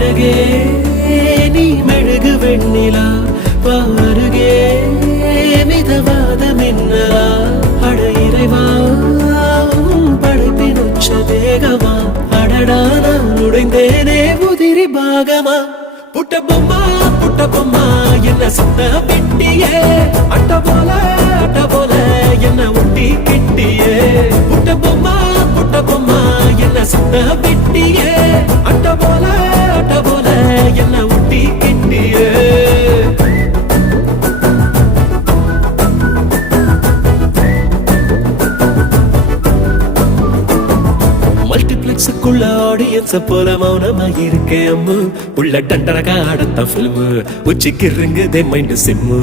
அழகே நீ மெழுகு வெண்ணிலா பாருகே மிதவாத மின்னலா அட இறைவா படைப்பின் உச்ச தேகமா அடடா நான் நுழைந்தேனே உதிரி பாகமா புட்ட பொம்மா என்ன சுத்த பிட்டியே அட்ட போல என்ன ஒட்டி கிட்டியே புட்ட பொம்மா என்ன சுத்த பிட்டியே அட்ட போல என்ன ஒட்டி கிட்டியே மல்டிப்ளெக்ஸுக்குள்ள ஆடியன்ஸ போல மௌனமா இருக்கேன் அம்மு உள்ள டண்டரகா அடுத்த பிலிம் உச்சிக்கு இருங்குதே மைண்ட் சிம்மு